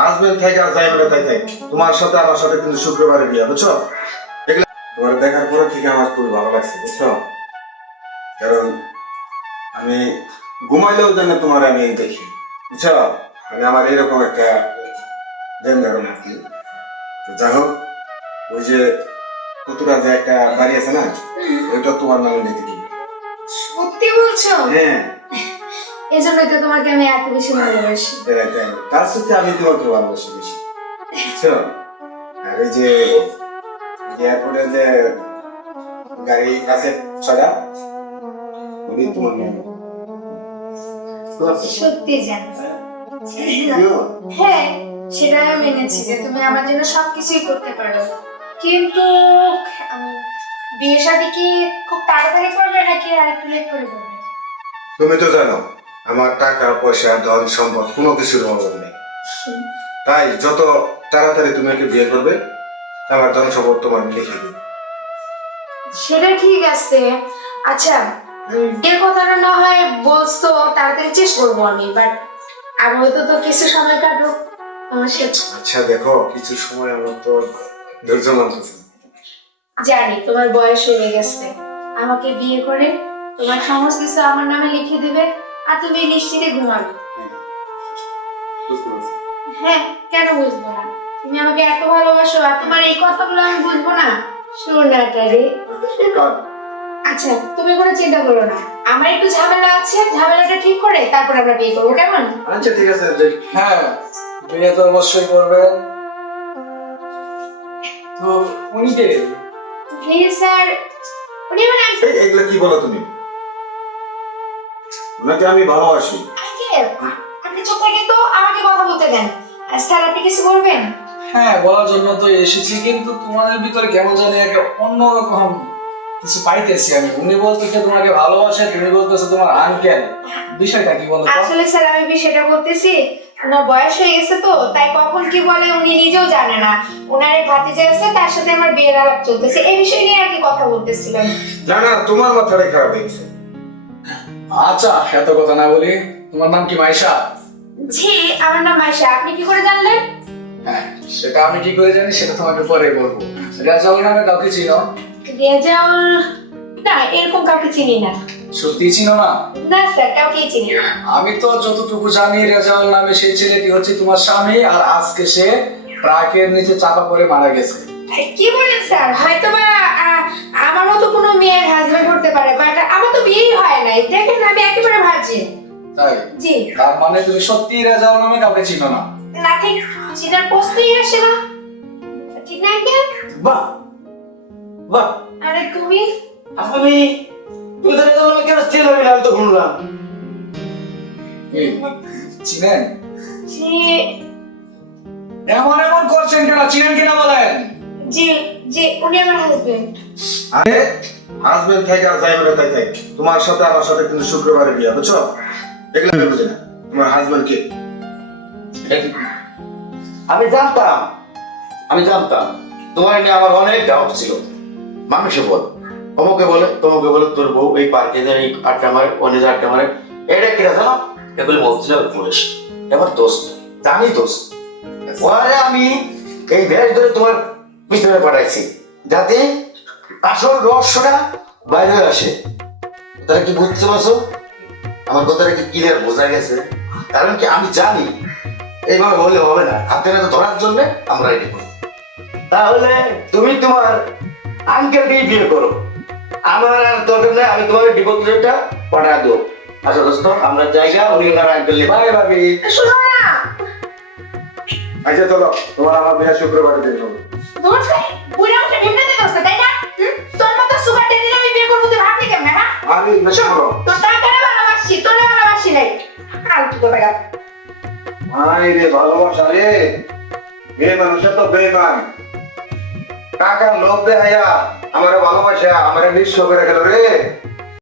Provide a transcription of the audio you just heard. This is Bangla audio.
হাজবেন্ড থেকে আর যাই বলে তাই তাই তোমার সাথে আমার সাথে কিন্তু শুক্রবারে বিয়ে, বুঝছো? এগুলা তোমার দেখার পরে থেকে আমার খুবই ভালো লাগছে, বুঝছো? কারণ আমি ঘুমাইলেও যেন তোমার আমি দেখি, বুঝছো? মানে আমার এরকম একটা ধ্যান ধারণা আর কি। তো যাই হোক, ওই যে কতুরা যে একটা বাড়ি আছে না, ওইটা তোমার নামে লিখে দিবি। সত্যি বলছো? হ্যাঁ, এজন্যই তো তোমাকে আমি এত বেশি ভালোবাসি। তার সাথে আমি তোমাকে ভালোবাসি বেশি, বুঝছো? আর এই যে এয়ারপোর্টে যে গাড়ি আছে ছড়া, ওই তোমার নামে। সত্যি জানো? হ্যাঁ, সেটা আমি মেনেছি যে তুমি আমার জন্য সবকিছুই করতে পারো, কিন্তু বিয়ে শাদী কি খুব তাড়াতাড়ি করবে নাকি আর একটু লেট করে করবে? তুমি তো জানো আমার টাকা পয়সা ধন সম্পদ কোনো কিছুর অভাব নেই, তাই যত তাড়াতাড়ি তুমি ওকে বিয়ে করবে আমার ধন সম্পদ তোমার লিখে দেবে। সেটা ঠিক আছে। আচ্ছা, যে কথাটা না হয় বলছো, তাড়াতাড়ি চেষ্টা করবো আমি, বাট আপাতত তো কিছু সময় কাটুক আমার সাথে। আচ্ছা দেখো, কিছু সময় আমার তো ধৈর্য মানতেছে না। জানি তোমার বয়স হয়ে গেছে, আমাকে বিয়ে করে তোমার সমস্ত কিছু আমার নামে লিখে দিবে আর তুমি নিশ্চিন্তে ঘুমাবে। বুঝতে পারছি। হ্যাঁ, কেন বুঝবো না? তুমি আমাকে এত ভালোবাসো আর তোমার এই কথাগুলো আমি বুঝবো না? শোনাটারে। আচ্ছা, তুমি কোনো চিন্তা করো না, আমার একটু ঝামেলা আছে, ঝামেলাটা ঠিক করে তারপর আমরা বিয়ে করবো, কেমন? আচ্ছা ঠিক আছে যে হ্যাঁ, বিয়ে তো অবশ্যই করবেন। তো উনি কে? প্লিজ স্যার, উনি আমার এগুলো কি বলো তুমি? ওনাকে আমি ভালোবাসি। আপনি চুপ থাকেন তো, আমাকে কথা বলতে দেন। স্যার, আপনি কিছু বলবেন? হ্যাঁ, বলার জন্য তো এসেছি, কিন্তু তোমাদের ভিতরে কেমন জানি একটা অন্যরকম কিছু পাইতেছি আমি। উনি বলতেছে তোমাকে ভালোবাসে, তুমি বলতেছো তোমার আঙ্কেল। বিষয়টা কি বলো তো? আসলে স্যার, আমি বিষয়টা বলতেছি, ওনার বয়স হয়ে গেছে তো, তাই কখন কি বলে উনি নিজেও জানে না। ওনার এক ভাতিজা আছে, তার সাথে আমার বিয়ের আলাপ চলতেছে, এই বিষয় নিয়ে আর কি কথা বলতেছিলাম। না না, তোমার মাথাটাই খারাপ হয়ে গেছে। আচ্ছা, এত কথা না বলি, তোমার নাম কি মাইশা? জি, আমার নাম মাইশা। আপনি কি করে জানলেন? হ্যাঁ, সেটা আমি কি করে জানি সেটা তোমাকে পরে বলবো। রেজাউল নামে কাউকে চিনো? রেজাউল? না, এরকম কাউকে চিনি না। সত্যি চিনো না? না স্যার, কাউকেই চিনি না। আমি তো যতটুকু জানি, রেজাউল নামে সেই ছেলেটি হচ্ছে তোমার স্বামী, আর আজকে সে ট্রাকের নিচে চাপা পড়ে মারা গেছে। কি বলেন স্যার? হয়তোবা আমার মতো কোনো মেয়ের হাজবেন্ড হতে পারে, বাট আমার তো বিয়েই হয় নাই। দেখেন, আমি একেবারে ভার্জিন। তাই? জি। তার মানে তুমি সত্যি রেজাউল নামে কাউকে চিনো না? না, ঠিক চিনার প্রশ্নই আসে না। ঠিক না আঙ্কেল? বাহ বাহ, আরে তুমি? আমি তুই তো রেজাল্ট নামে কেন ছেলে হইলে আমি তো শুনলাম। এই, চিনেন? জি এমন এমন করছেন কেন? চিনেন কিনা বলেন? জি জি, উনি আমার হাজবেন্ড। আরে হাজবেন্ড থেকে আর যাই বলে তাই তাই তোমার সাথে আমার সাথে কিন্তু শুক্রবারে বিয়ে, বুঝছো? এগুলো আমি বুঝি না। তোমার হাজবেন্ড কে? আমি জানতাম তোমার নিয়ে আমার অনেক ডাউট ছিল। মানুষে বল, অমুকে বলে তমুকে বলে তোর বউ এই পার্কে যায় আড্ডা মারে, অনেক আড্ডা মারে। এটা কিনা জানো, এগুলো বলছিল পুলিশ। এবার দোস্ত, জানি দোস্ত, ওরে আমি এই ভ্যাস ধরে তোমার পিছনে পাঠাইছি যাতে আসল রহস্যটা বাইরে আসে। তারা কি বুঝতে পারছো? আমার কথাটা কি ক্লিয়ার বোঝা গেছে? কারণ কি আমি জানি এইভাবে হলে হবে না, হাতে নাতে ধরার জন্য আমরা এটি করি। তাহলে তুমি তোমার আঙ্কেলকেই বিয়ে করো, আমার আর দরকার নেই। আমি তোমার ডিভোর্স লেটারটা পাঠিয়ে দেবো। আচ্ছা দোস্ত, আমরা জায়গা উনি ওনার আঙ্কেল বাই ভাবি। শোনো না, আচ্ছা চলো, তোমার আমার বিয়ে শুক্রবারে দিন হবে। তোমার ভাই বুড়া উঠে ভেঙে দিতে দোস্ত, তাই না? তোর মতো সুগার ড্যাডি আমি বিয়ে করবো, তুই ভাবলি কেমনে? হ্যাঁ, আরে বেশি বলো। তোর টাকারে ভালোবাসি, তোরে ভালোবাসি নাই। ফালতু কথা গা। আই রে ভালোবাসা রে, মেয়ে মানুষের তো বেমান। টাকার লোভ দেখাইয়া আমার ভালোবাসা আমার নিঃস্ব করে গেল রে।